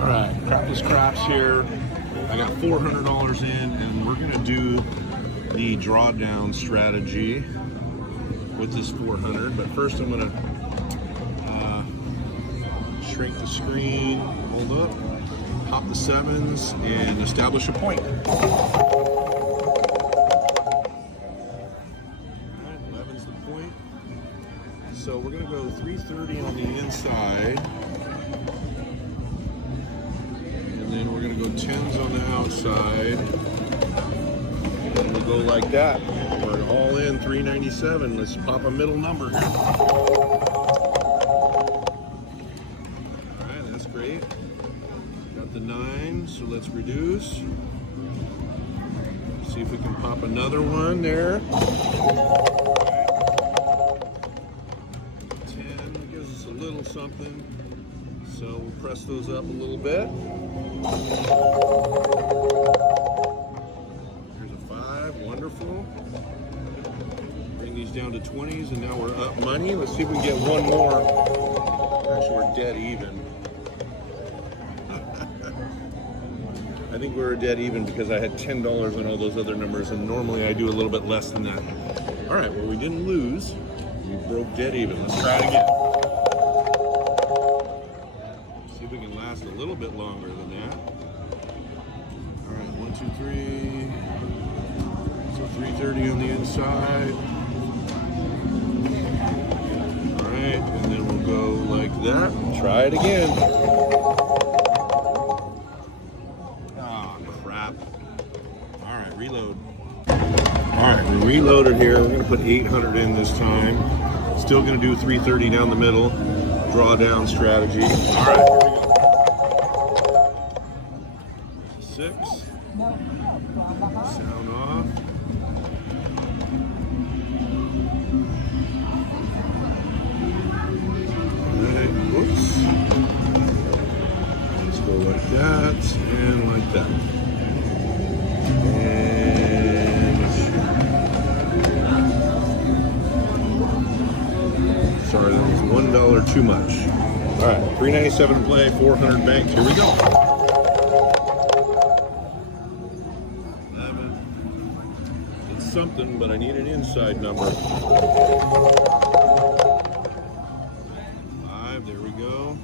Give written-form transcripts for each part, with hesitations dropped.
All right, Crapless Craps here. I got $400 in, and we're gonna do the drawdown strategy with this 400. But first, I'm gonna shrink the screen, hold up, pop the sevens, and establish a point. All right, 11's the point. So we're gonna go 330 on the inside. And then we're gonna go 10s on the outside. And we'll go like that. We're all in 397. Let's pop a middle number here. Alright, that's great. Got the 9, so let's reduce. See if we can pop another one there. 10 gives us a little something. So we'll press those up a little bit. Here's a 5, wonderful. Bring these down to 20s, and now we're up money. Let's see if we can get one more. Actually, we're dead even. I think we were dead even because I had $10 on all those other numbers, and normally I do a little bit less than that. All right, well, we didn't lose. We broke dead even. Let's try it again. See if we can last a little bit longer than that. All right, 1, 2, 3. So 330 on the inside. All right, and then we'll go like that. Try it again. Ah, crap. All right, reload. All right, we reloaded here. We're gonna put 800 in this time. Still gonna do 330 down the middle. Drawdown strategy. All right, here we go. 6. Sound off. Alright, whoops. Let's go like that and like that. And sorry, that was $1 too much. Alright, 397 play, 400 banked. Here we go. 11. It's something, but I need an inside number. 5, there we go.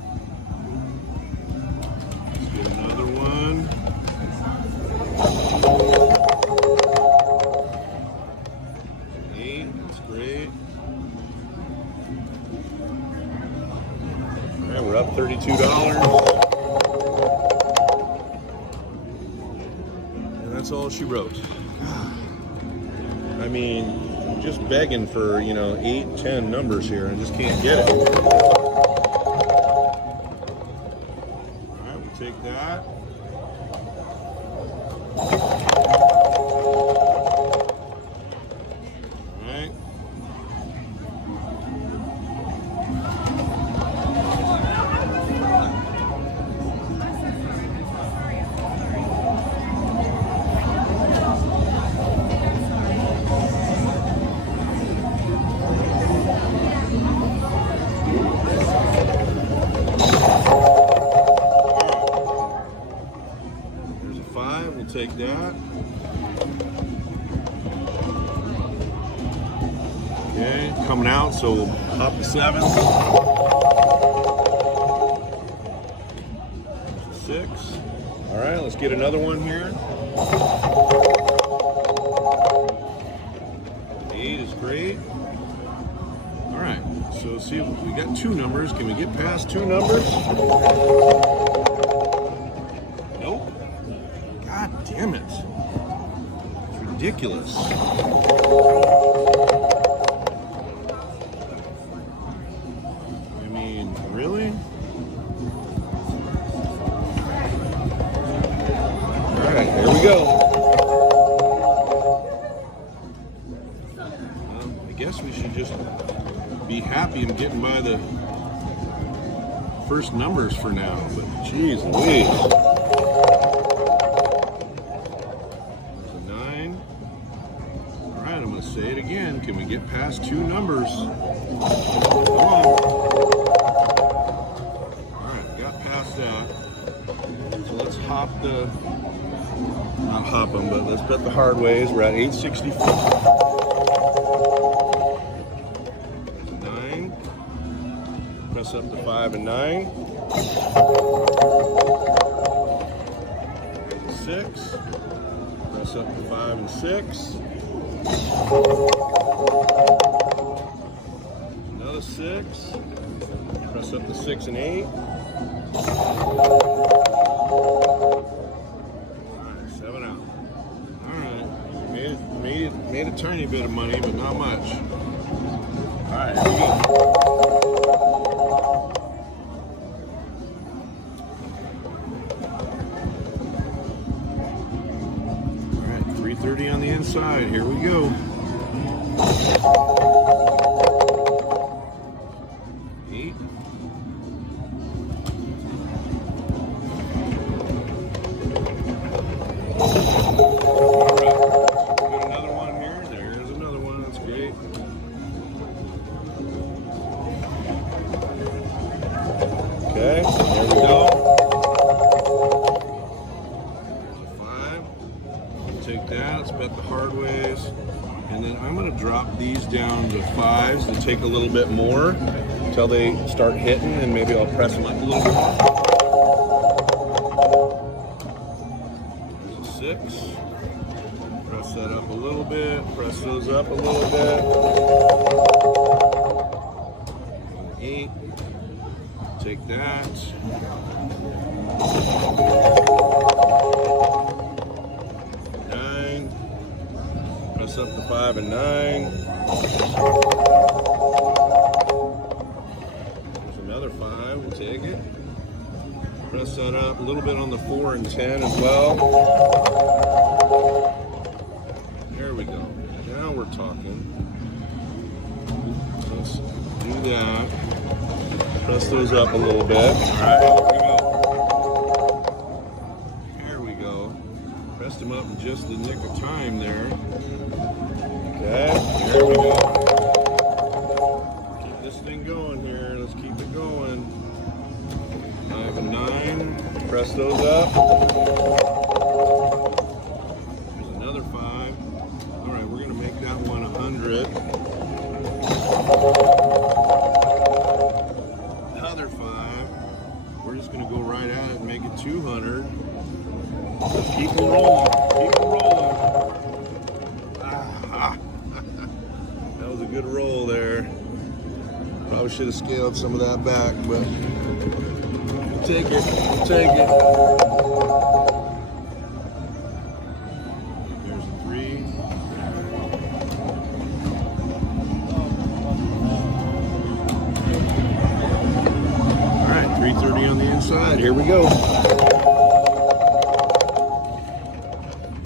Let's get another one. 8, that's great. All right, we're up $32. And that's all she wrote. I mean, I'm just begging for, 8, 10 numbers here, and I just can't get it. All right, we'll take that. All right. There's a 5, we'll take that. Okay, coming out, so we'll pop the 7. 6. All right, let's get another one here. 8 is great. All right, so see, we got 2 numbers. Can we get past 2 numbers? Nope. God damn it. It's ridiculous. I mean, really? All right, here we go. I guess we should just be happy and getting by the first numbers for now, but geez Louise. There's a 9. All right, I'm gonna say it again. Can we get past 2 numbers? Come on. All right, got past that. So let's hop the, not hop them, but let's bet the hard ways. We're at 864. 9. Press up to 5 and 9. 6. Press up to 5 and 6. Another 6. Press up to 6 and 8. Alright, 7 out. Alright. Made a tiny bit of money, but not much. Alright, here we go. Alright, 330 on the inside. Here we go. 8. Another one here. There's another one. That's great. Okay, there we go. There's a 5. Take that. Let's bet the hard ways. And then I'm going to drop these down to 5s to take a little bit more until they start hitting, and maybe I'll press them up a little bit more. There's a 6. Press that up a little bit. Press those up a little bit. 8. Take that. 9. Press up to 5 and 9. There's another 5. We'll take it. Press that up a little bit on the 4 and 10 as well. There we go. Now we're talking. Let's do that. Press those up a little bit. Alright, here we go. Pressed them up in just the nick of time there. Okay, here we go. Keep this thing going here. Let's keep it going. 5 and 9. Press those up. There's another 5. Alright, we're going to make that one 100. Another 5. We're just going to go right at it and make it 200. Let's keep them rolling. Keep them rolling. That was a good roll there. Probably should have scaled some of that back, but take it. Take it. There's a 3. All right, 330 on the inside. Here we go.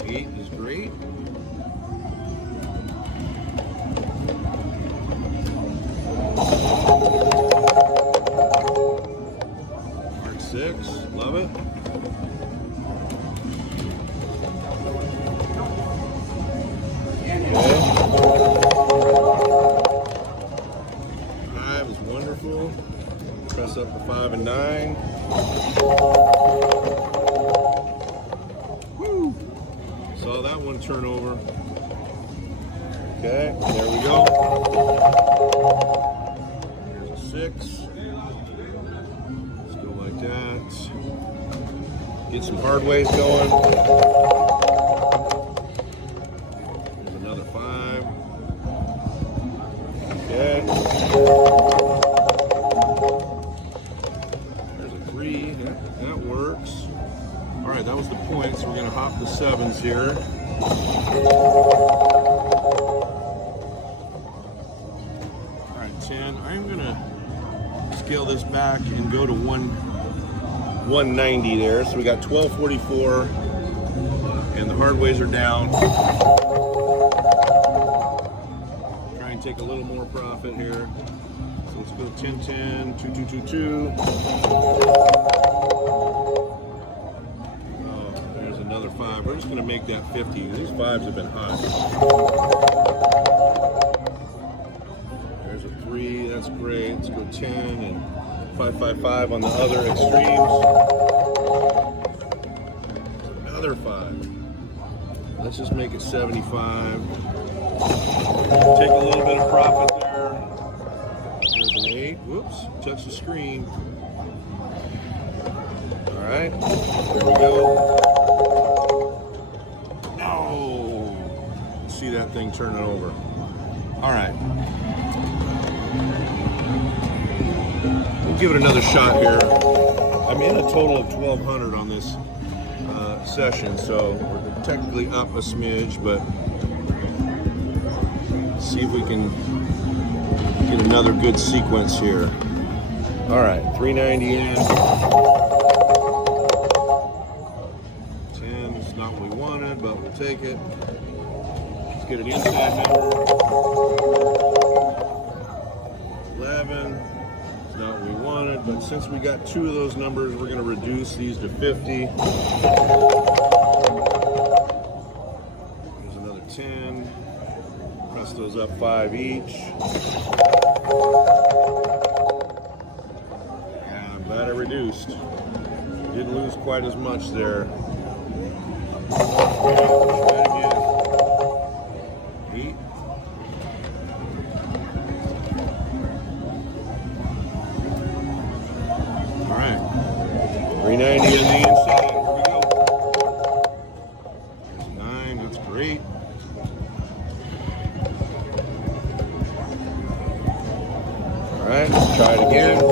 8 is great. Mark 6, love it. Okay. 5 is wonderful. Press up to 5 and 9. Woo! Saw that one turn over. Okay, there we go. There's a 6. Let's go like that. Get some hard ways going. There's another 5. Okay. There's a 3. That works. All right, that was the point, so we're going to hop the 7s here. All right, 10. I'm going to scale this back and go to 190 there. So we got 1244, and the hard ways are down. Try and take a little more profit here. So let's go 1010, 2222. Oh, there's another 5. We're just going to make that 50. These 5s have been hot. There's a 3. That's great. Let's go 10 and 555 on the other extremes. Let's just make it 75. Take a little bit of profit there. There's an 8. Whoops, touch the screen. All right, there we go. No! See that thing turning over. All right. We'll give it another shot here. I'm in a total of 1,200 on this session, so we're technically up a smidge, but see if we can get another good sequence here. All right, 390 in. 10 is not what we wanted, but we'll take it. Let's get an inside number. 11 is not what we wanted, but since we got 2 of those numbers, we're going to reduce these to 50. There's another 10. Press those up 5 each. And I'm glad I reduced. Didn't lose quite as much there. Try it again. 8. All right. 390 on the inside. Here we go. There's 9. That's great. All right, let's try it again. Oh,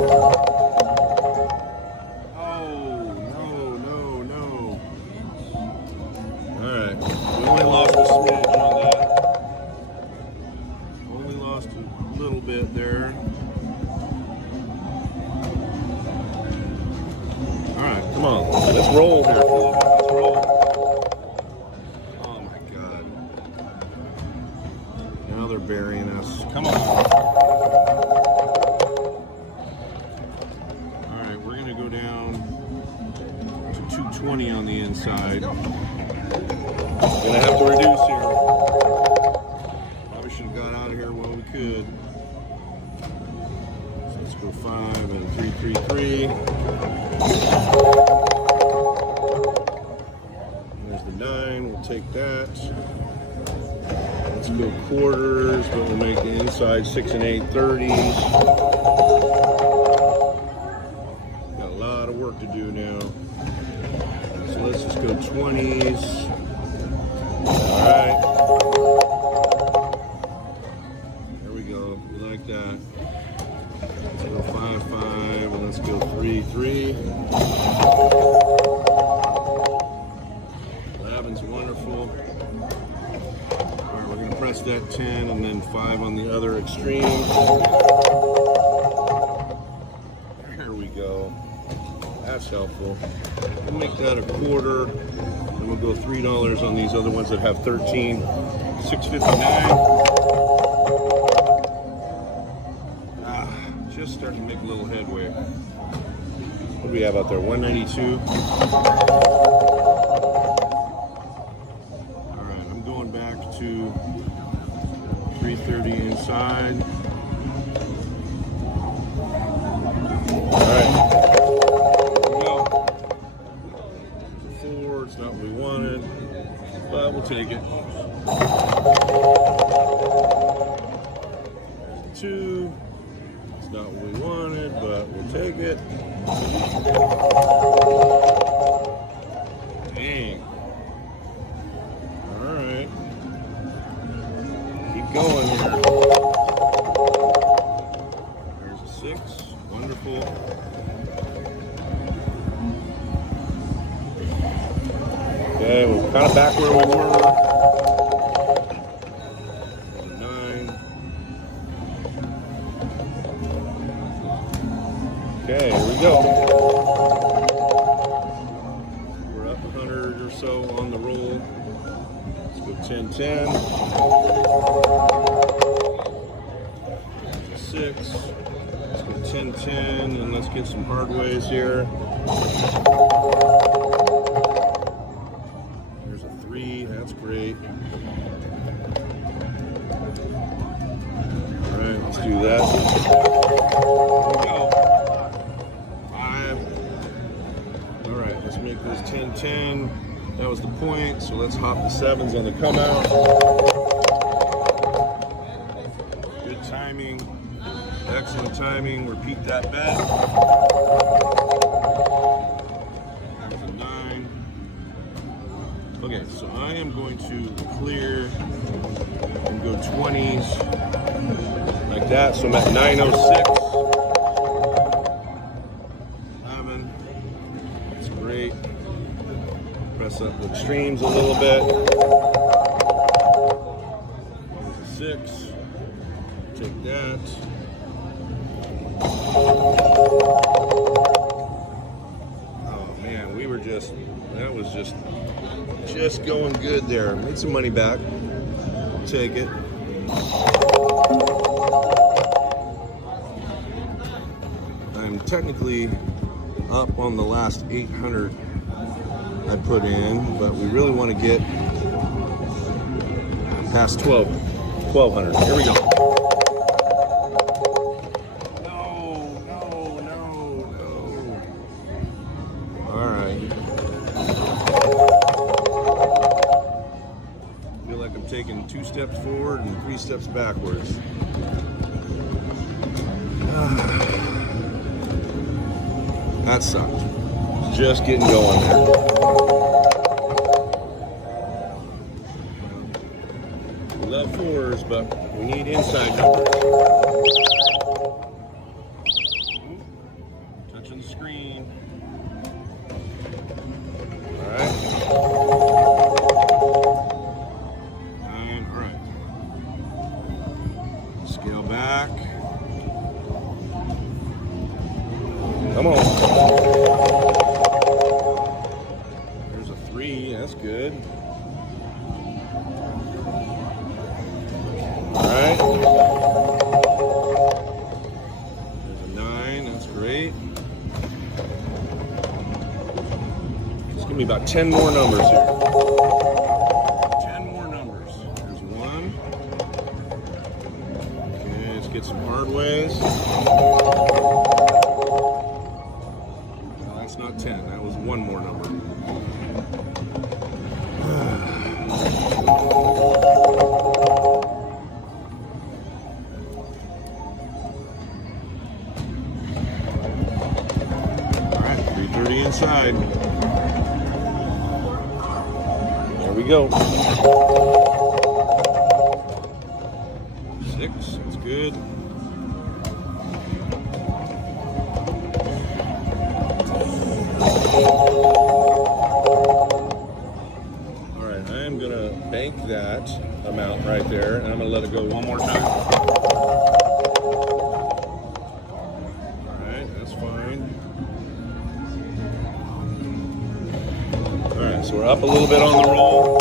no. All right, we only lost a smidge on that. Only lost a little bit there. All right, come on, let's roll here. Let's roll. Oh my God. Now they're burying us. Come on. Go down to 220 on the inside. Gonna have to reduce here. Probably should have got out of here while we could. So let's go 5 and 3, 3, 3. There's the 9. We'll take that. Let's go quarters, but we'll make the inside 6 and 8 30s. Work to do now. So let's just go 20s. All right. There we go. We like that. Let's go 5, 5, and let's go 3, 3. 11's wonderful. All right, we're going to press that 10 and then 5 on the other extreme. There we go. That's helpful. We'll make that a quarter, and we'll go $3 on these other ones that have 13. 659. Just starting to make a little headway. What do we have out there? 192. All right, I'm going back to 330 inside. All right. It's not what we wanted, but we'll take it. 2. It's not what we wanted, but we'll take it. Dang. All right. Keep going here. There's a 6. Wonderful. Okay, we're kind of back where we were. 9. Okay, here we go. We're up 100 or so on the roll. Let's go 10, 10. 6. Let's go 10, 10, and let's get some hard ways here. That's great. All right, let's do that. Here we go. 5. All right, let's make this 10, 10. That was the point, so let's hop the 7s on the come out. Good timing, excellent timing. Repeat that bet. There's a 9. Okay, so I am going to clear and go 20s like that. So I'm at 906. 11. That's great. Press up the extremes a little bit. There's a 6. Take that. Oh man, we were just, that was just going good there. Made some money back. Take it. I'm technically up on the last 800 I put in, but we really want to get past 1200. Here we go. No. All right. I feel like I'm taking 2 steps forward and 3 steps backwards. That sucked. Just getting going there. We love 4s, but we need inside numbers. Touching the screen. All right. 9. All right. Scale back. Come on. There's a 3. That's good. All right. There's a 9. That's great. Just give me about 10 more numbers here. 10 more numbers. There's 1. Okay, let's get some hard ways. That's not 10. That was 1 more number. All right, 330 inside. There we go. 6. That's good. Alright, I am going to bank that amount right there, and I'm going to let it go one more time. Alright, that's fine. Alright, so we're up a little bit on the roll.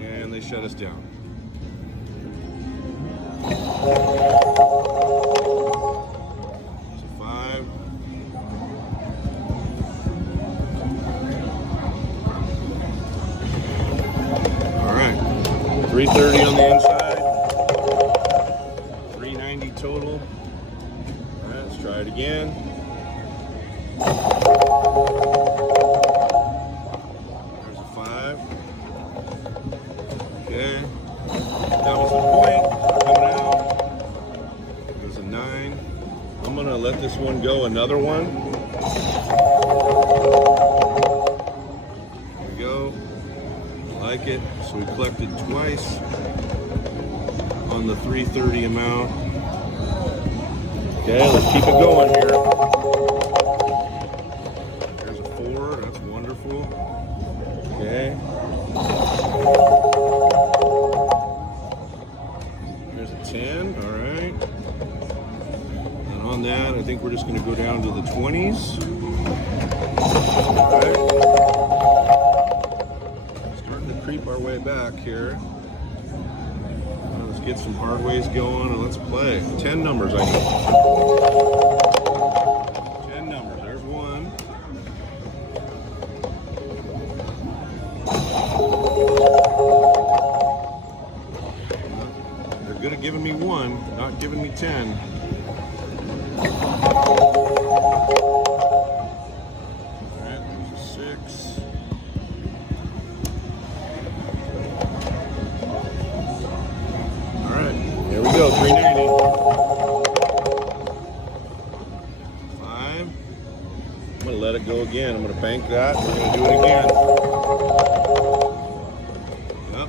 And they shut us down. $330 on the inside, $390 total. All right, let's try it again. There's a 5. Okay, that was the point. Coming out. There's a 9. I'm gonna let this one go. Another one. There we go. Like it. So we collected twice on the 330 amount. Okay, let's keep it going here. There's a 4, that's wonderful. Okay. There's a 10, all right. And on that, I think we're just gonna go down to the 20s. All right. Creep our way back here. Let's get some hard ways going and let's play. 10 numbers I need. 10 numbers. There's 1. They're good at giving me 1, not giving me 10. Alright, there's a gonna let it go again. I'm gonna bank that. We're gonna do it again. Yep.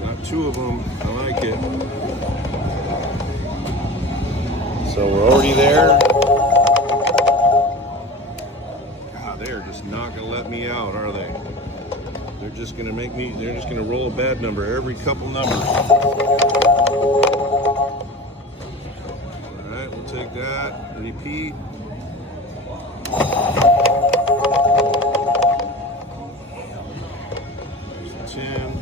Got 2 of them. I like it. So we're already there. God, they're just not gonna let me out, are they? They're just gonna make me. They're just gonna roll a bad number every couple numbers. All right, we'll take that. Repeat. There's the 10.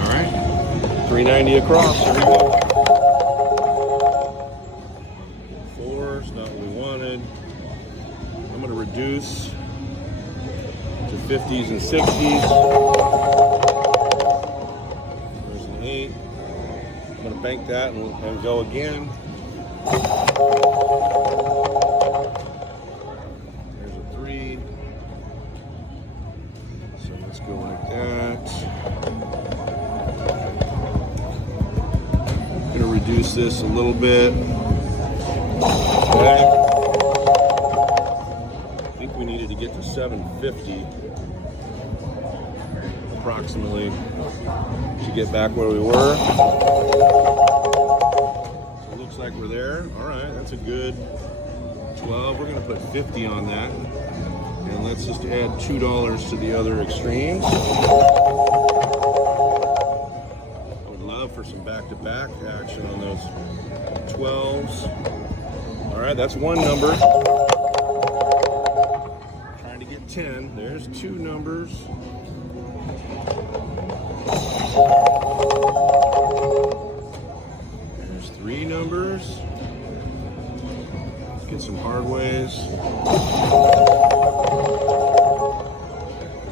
All right, 390 across. Here we go. 4's not what we wanted. I'm going to reduce to 50s and 60s. There's an 8. I'm going to bank that and go again. There's a 3. So let's go like that. I'm going to reduce this a little bit. Okay. I think we needed to get to 750 approximately to get back where we were. So it looks like we're there. All right, that's a good 12. We're going to put 50 on that. And let's just add $2 to the other extremes. I would love for some back-to-back action on those 12s. All right, that's 1 number. Trying to get 10. There's 2 numbers. There's 3 numbers. Let's get some hard ways.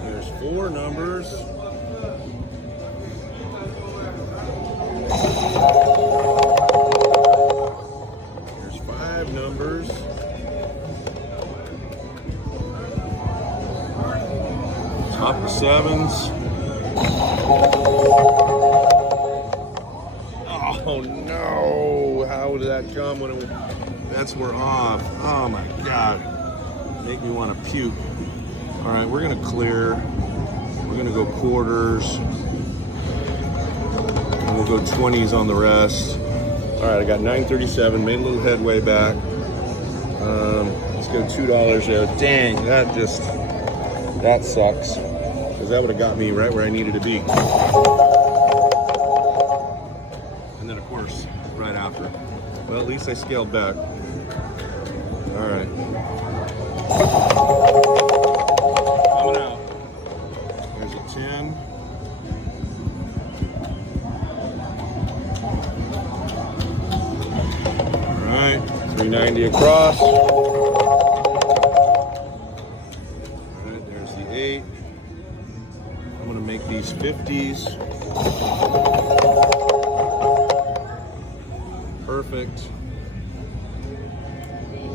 There's 4 numbers. There's 5 numbers. Top of 7s. Oh no! How did that come when it? That's we're off. Oh my God! Make me want to puke. All right, we're gonna clear. We're gonna go quarters, and we'll go 20s on the rest. All right, I got 937. Made a little headway back. Let's go $2 there. Dang, that sucks. Because that would have got me right where I needed to be. And then, of course, right after. Well, at least I scaled back. All right. Coming out. There's a 10. All right. 390 across. All right, there's the 8. I'm going to make these 50s. Perfect.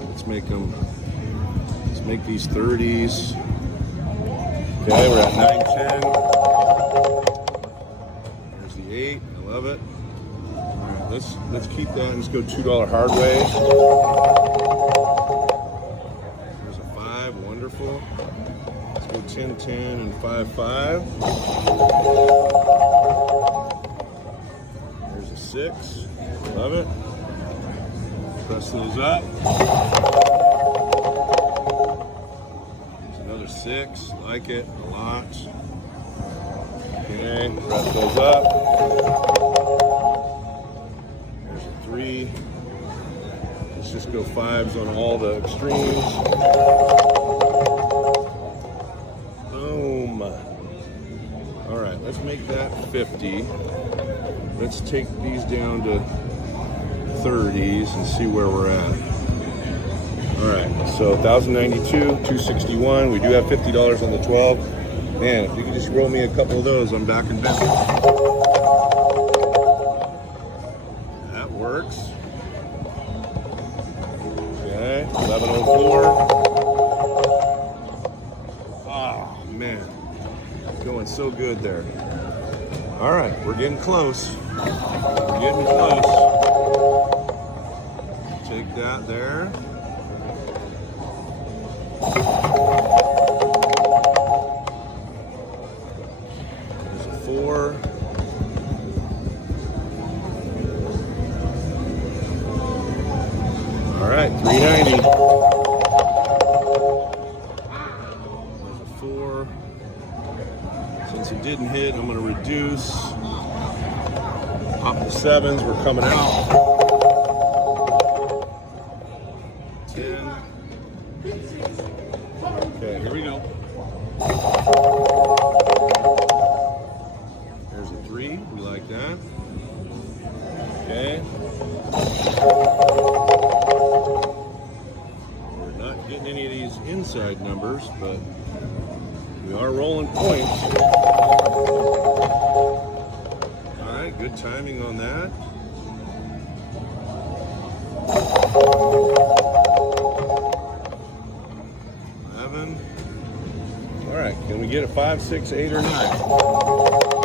Let's make these 30s. Okay, we're at 910. There's the 8. I love it. All right, let's keep that and let's go $2 hard way. There's a 5. Wonderful. Let's go 10, 10, and 5, 5. There's a 6. Love it. Press those up. There's another 6. Like it a lot. Okay, press those up. There's a 3. Let's just go 5s on all the extremes. Boom. All right, let's make that 50. Let's take these down to 30s and see where we're at. All right, so 1,092, 261. We do have $50 on the 12. Man, if you could just roll me a couple of those, I'm back in business. That works. Okay, 1104. Oh man, going so good there. All right, we're getting close. We're getting close. Take that there. There's a 4. All right, 390. There's a 4. Since it didn't hit, I'm going to reduce. Pop the 7s, we're coming out. 10. Okay, here we go. There's a 3, we like that. Okay. We're not getting any of these inside numbers, but we are rolling points. All right, good timing on that. All right, can we get a 5, 6, 8, or 9?